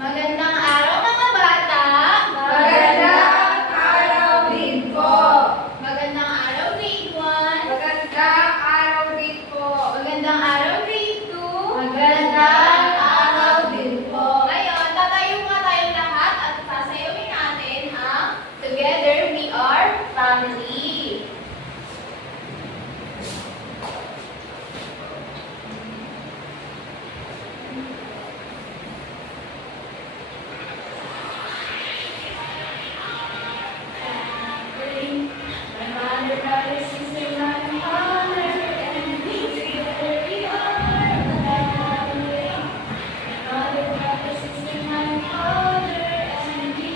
Magandang araw mga bata! Magandang araw din po! Magandang araw grade 1! Magandang araw din po! Magandang araw grade 2! Magandang araw din po! Ngayon, tatayo nga tayong lahat at sasayawin natin ang Together We Are Family. My mother, brother, sister, my father, and me, together we are a family. My mother, brother, sister, my father, and me.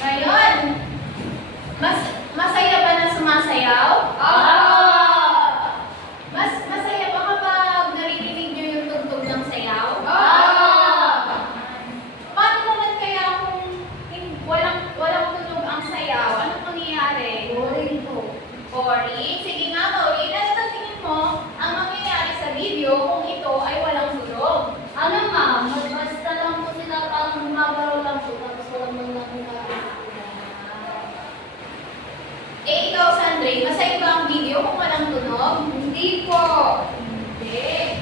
Ngayon, masaya ba na sumasayaw? Masaya ba kapag naririnig niyo yung tugtog ng sayaw? Paano naman kaya kung walang tunog ang sayaw? Anong mangyayari? Boring po. Boring? Sige nga, Maureen. Ano sa tingin mo ang mangyayari sa video kung ito ay walang tunog? Ano ma'am? Basta lang po sila pang gumagalaw lang po tapos walang mga Eh, ikaw, Sandray, masaya ba ang video kung walang tunog? Hindi po. Hindi.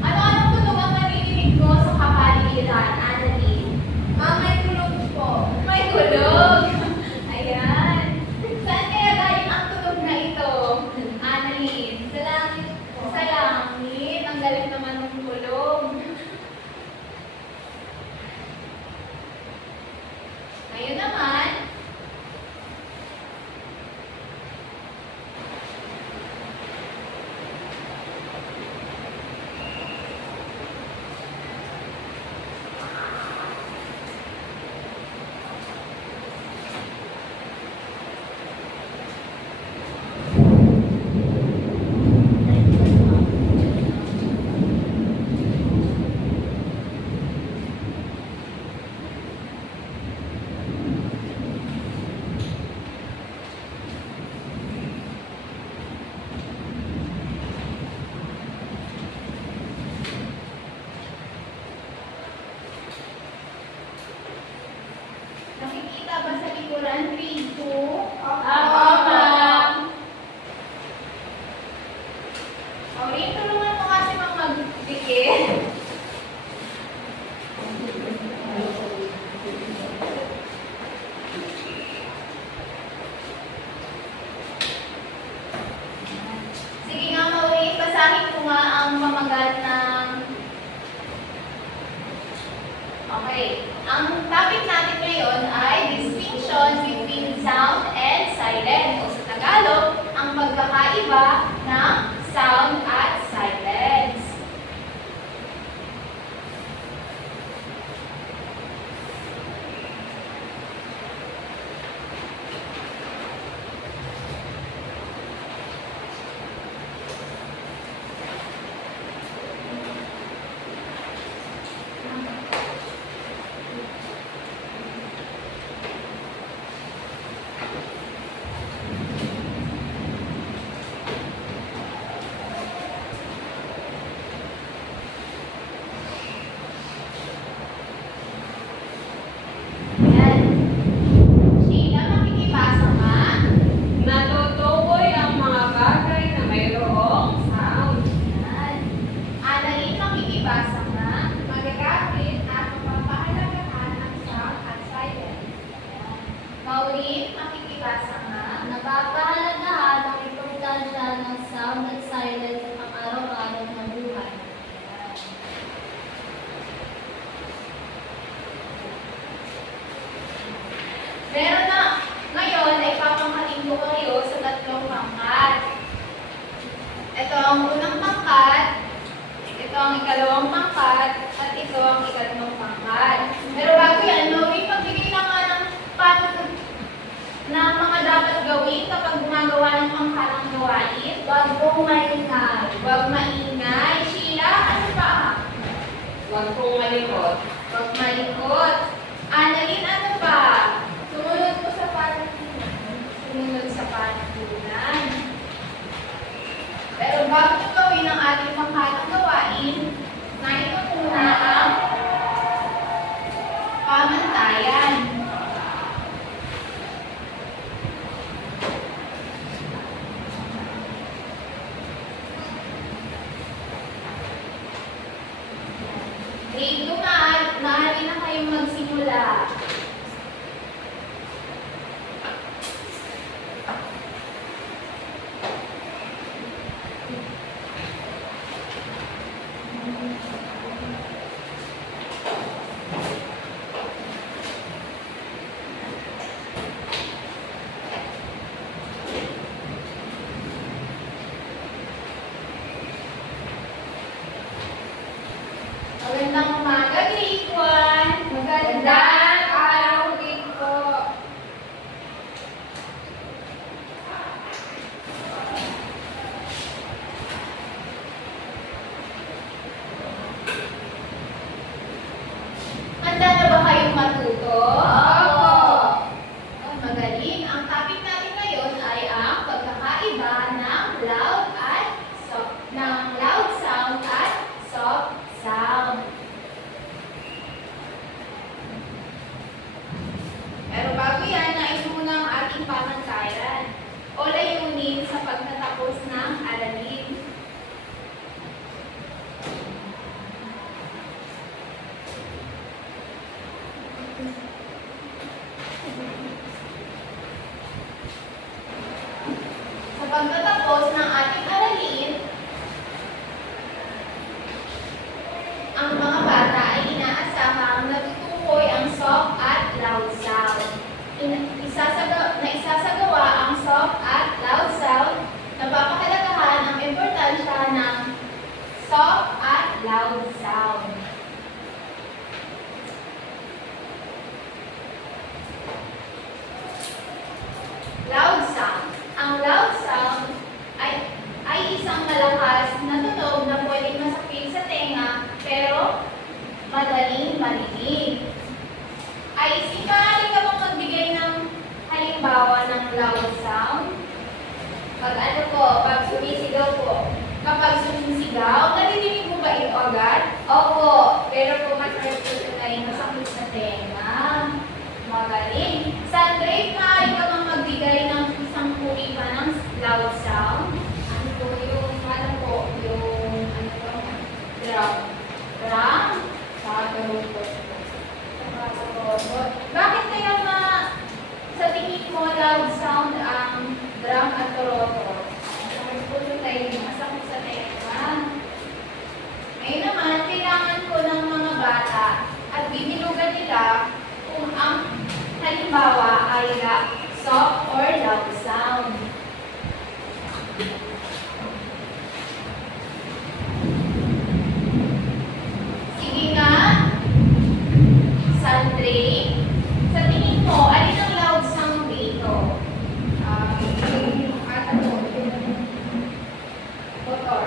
Ano-anong tunog ang naririnig mo sa kapaligiran, Annalyn? May tulog po. May tulog! Ayan. Saan kaya galing ang tunog na ito, Annalyn? Sa langit po. Sa langit. Ang galing naman ng tulog. Ngayon naman, nakikita ba sa likuran? 3, 2. Opo, ma'am. Maureen, tulungan mo kasi magdikit. Sige nga, Maureen, basahin ko nga ang pamagat ng... Okay. Ang topic natin ngayon ay distinction between sound and silence. O sa Tagalog, ang pagkakaiba ng sound at silence. Yan. Sheila, makikipasa ka? Natutukoy ang mga bagay na mayroong sound. Yan. Annalyn, makikipasa ka? Magagamit at mapapahalagahan ang sound at silence. Maureen, makikipasa ka? Napapahalagahan ang importansya ng sound at silence ang araw-araw na buhay. Meron na, ngayon ay papanghatin ko kayo sa tatlong pangkat. Ito ang unang pangkat, ito ang ikalawang pangkat, at ito ang ikatlong pangkat. Pero bago yan, Maureen, magbigay na nga ng paano na mga dapat gawin kapag gumagawa ng pangkatang gawain. Huwag pong maingay. Huwag maingay. Sheila, ano pa? Huwag pong malikot. Huwag malikot. Annalyn, ano pa? Sumunod po sa panuntunan. Sumunod sa panuntunan. Pero bago nyo gawin ang ating pangkatang natin na ito muna ang pamantayan. Grade 2 maaari na kayong magsimula. Magandang umaga, grade 1. Magandang araw, grade 2. Handa na ba kayong matuto? Opo. Magaling. Ang topic natin ngayon ay ang pagkakaiba ng loud sound at soft sound. Pero bago yan, nais muna ang ating pamantayan o layunin sa pagtatapos ng aralin. Sa pagtatapos ng ating aralin, ang mga bata ay inaasahang natutukoy ang soft at loud sound. Isasagawa ang soft at loud sound, napapahalagahan ang importansya ng soft at loud sound. Loud sound. Ang loud sound ay isang malakas na tunog na pwedeng masakit sa tenga pero madaling marinig. Ay maaari ka bang magbigay ng halimbawa ng loud sound? Pag sumisigaw po. Kapag sumisigaw, nadidinig mo ba ito agad? Opo, pero po masakit po sa tayo. Masakit sa tenga. Magaling. Sandra, maaari ka bang magbigay ng isang uri pa ng loud sound? Ano po yung Drum. Drum? Bakit kaya sa tingin mo loud sound ang drum at torotor? Masakit sa tenga. Ngayon naman, kailangan ko ng mga bata at bibilugan nila kung ang halimbawa ay soft or loud sound. Sige nga, Sandre, sa tingin mo, alin ang loud sound dito? Motor.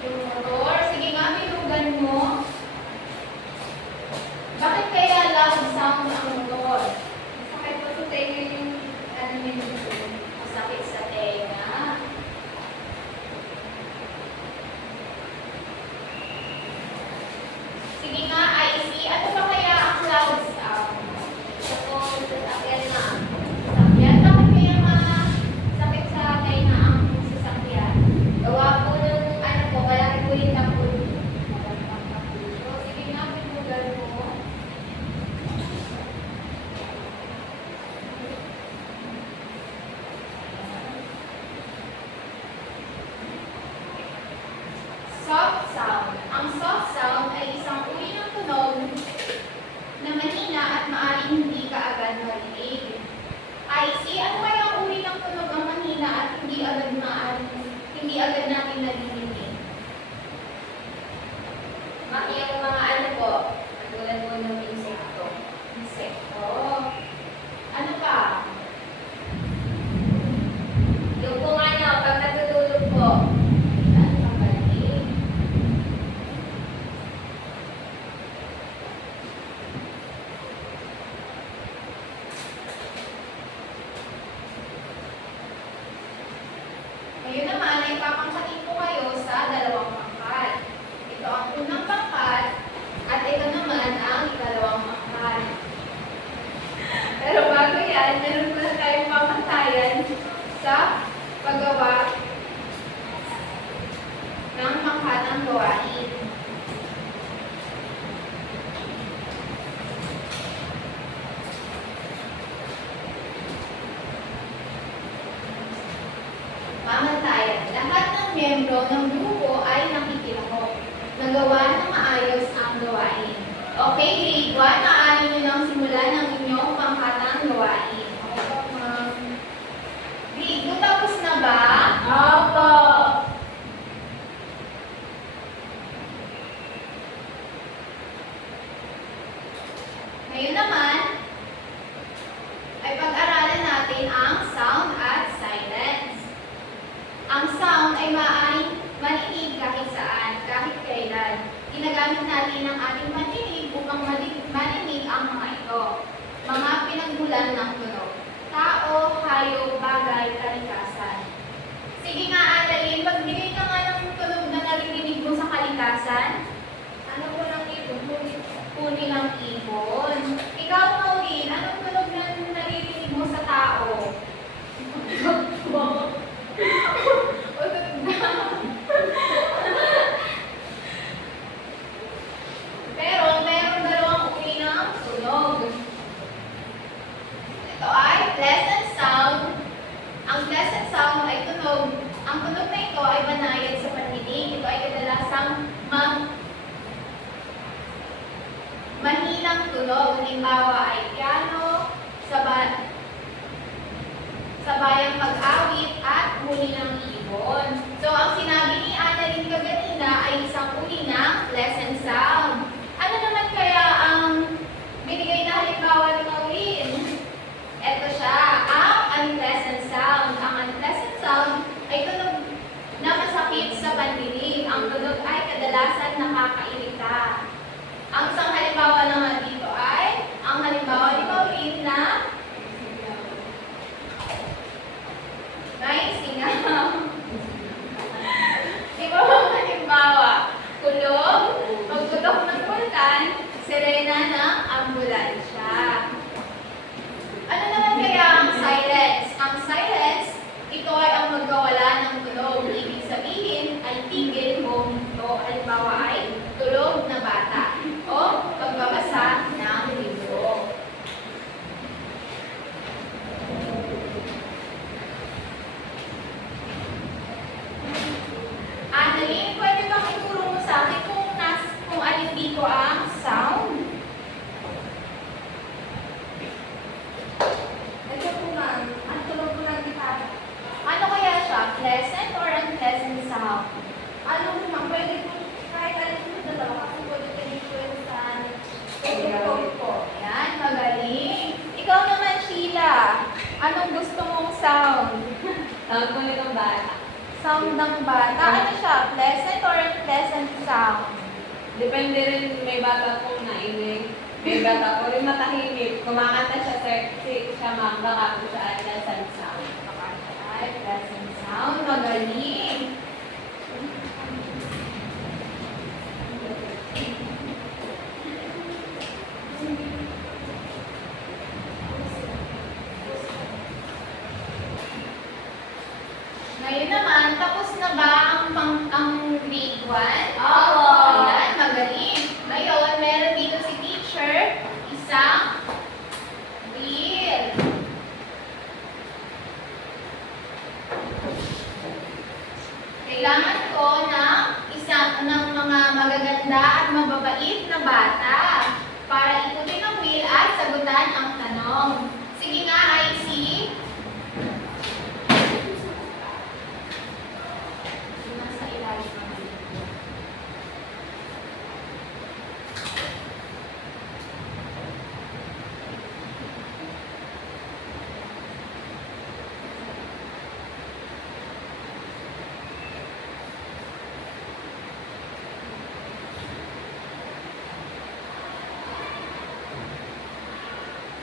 Yung motor, sige nga, bilugan mo. Bakit kaya loud sound ang motor? Masakit po sa tayo yung Masakit sa tenga. Sige nga, IC, ano ba kaya ang loud sound? Isa po sa sasakyan na. Sasakyan, bakit kaya masakit sa tenga ang sasakyan? Gawa po ng malaki po yung takbo. So, sige nga, bilugan mo. Soft sound. Ang soft sound ay isang uri ng tunog na mahina at maaaring hindi ka agad marinig. IC, ano kaya ang uri ng tunog ang mahina at hindi agad natin narinig? Yung mga po, katulad po ng insekto. Insekto. Ano pa? Yung po pag natutulog po, Ano pa galing? Ngayon naman ay papangkatin ko kayo sa dalawang pangkat. Ito ang pangkatang gawain. Pamantayan. Lahat ng miyembro ng grupo ay nakikilahok. Nagawa ng maayos ang gawain. Okay, grade 1, maaari nyo nang simulan ang inyong pangkatang gawain. Opo, ma'am. Grade 2, tapos na ba? Opo. Ngayon naman, ay pag-aralan natin ang sound at silence. Ang sound ay maaaring marinig kahit saan, kahit kailan. Ginagamit natin ang ating pandinig upang marinig ang mga ito. Mga pinagmulan ng tunog. Tao, hayop, bagay, kalikasan. Sige nga, Annalyn, magbigay ka nga ng tunog na naririnig mo sa kalikasan. Ano po ng ibon? Huni ng ibon. Ikaw, Maureen, anong tunog na naririnig mo sa tao? Utot na. Pero, meron dalawang uri ng tunog. Ito ay pleasant sound. Ang pleasant sound ay tunog. Ang tunog na ito ay banayad sa pandinig. Ito ay kadalasang mahinang tunog. Halimbawa ay piano, sabayang pag-awit, at huni ng ibon. So, ang sinabi ni Annalyn kaganina ay isang uri ng pleasant sound. Ano naman kaya ang binigay na halimbawa ni Maureen? Ito siya, ang unpleasant sound. Ang unpleasant sound ay tunog na masakit sa pandinig. Ang tunog ay kadalasan nakakairita. Ang isang halimbawa naman dito ay ang halimbawa ni Maureen na singaw. Di ba mga halimbawa? Kulog, pagtutok ng bulkan, sirena ng ambulansya. Ano naman kaya ang silence? Ang silence, ito ay ang magkawala ng tunog. Ibig sabihin ay tigil o hinto. Halimbawa ay tulog na bata o pagbabasa ng libro. Annalyn, pwede bang ituro mo sa akin kung alin dito ang sound? Ito po, ma'am. Ang tunog po ng gitara. Ano kaya siya? Pleasant or unpleasant sound? Ano po, ma'am? Pwede po kahit alin po sa dalawa kasi pwede kayo po yung sa Po. Yan, magaling. Ikaw naman, Sheila. Anong gusto mong sound? Sound ko nitong bata. Sound ng bata. Ano siya? Pleasant or unpleasant sound? Depende rin, may bata pong nainig. May bata po rin matahimik. Kumakanta siya, sexy siya, ma'am. Baka po siya ay pleasant sound. Baka siya ay pleasant sound. Magaling. Ngayon naman, tapos na ba ang grade 1? Opo. Ayan, magaling. Ngayon, meron dito si teacher, isang wheel. Kailangan ko ng mga magaganda at mababait na bata para ikutin ang wheel at sagutan ang tanong. Sige nga, IC. Nasa ilalim ng wheel.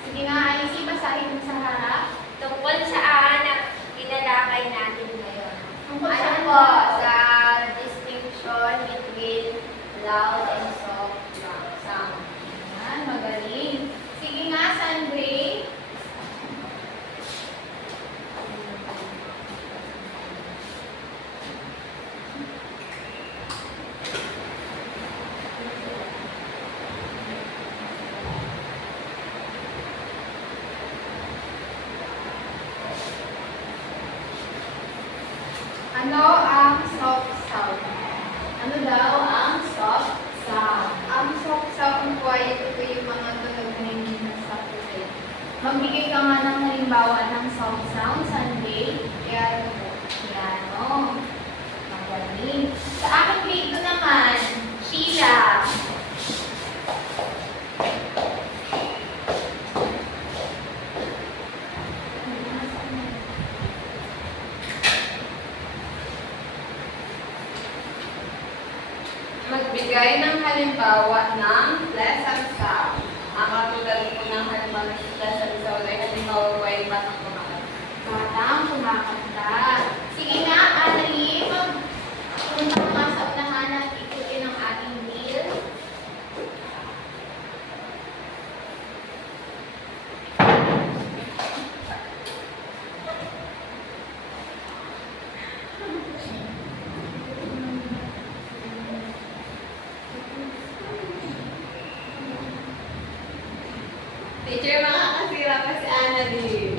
Sige nga, IC, Magbigay ng halimbawa ng lesson sound. Ang katulad po ng halimbawa ng lesson sound ay halimbawa po ay batang kumakanta. Batang kumakanta. Sige nga, Annalie, magpunta ka nga sa unahan at ikutin ang ating meal. Teacher, makakasira pa si Annalyn.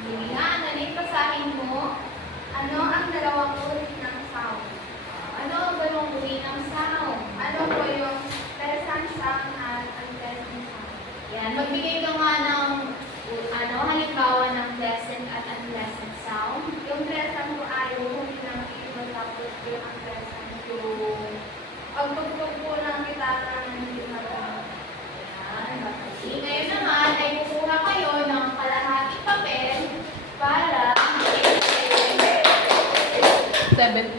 Sige nga, Annalie, basahin mo. Ano ang dalawang uri ng sound? Ano ang dalawang uri ng sound? Ano po yung pleasant sound at unpleasant sound? Yan, magbigay ka nga ng halimbawa ng pleasant at unpleasant sound. Yung pleasant ko ay yung hindi lang iwan tapos yung unpleasant yung pagtugtog po ng gitara na hindi marunong. Yan, okay. Ngayon naman ay kukuha kayo ng kalahating papel para 17.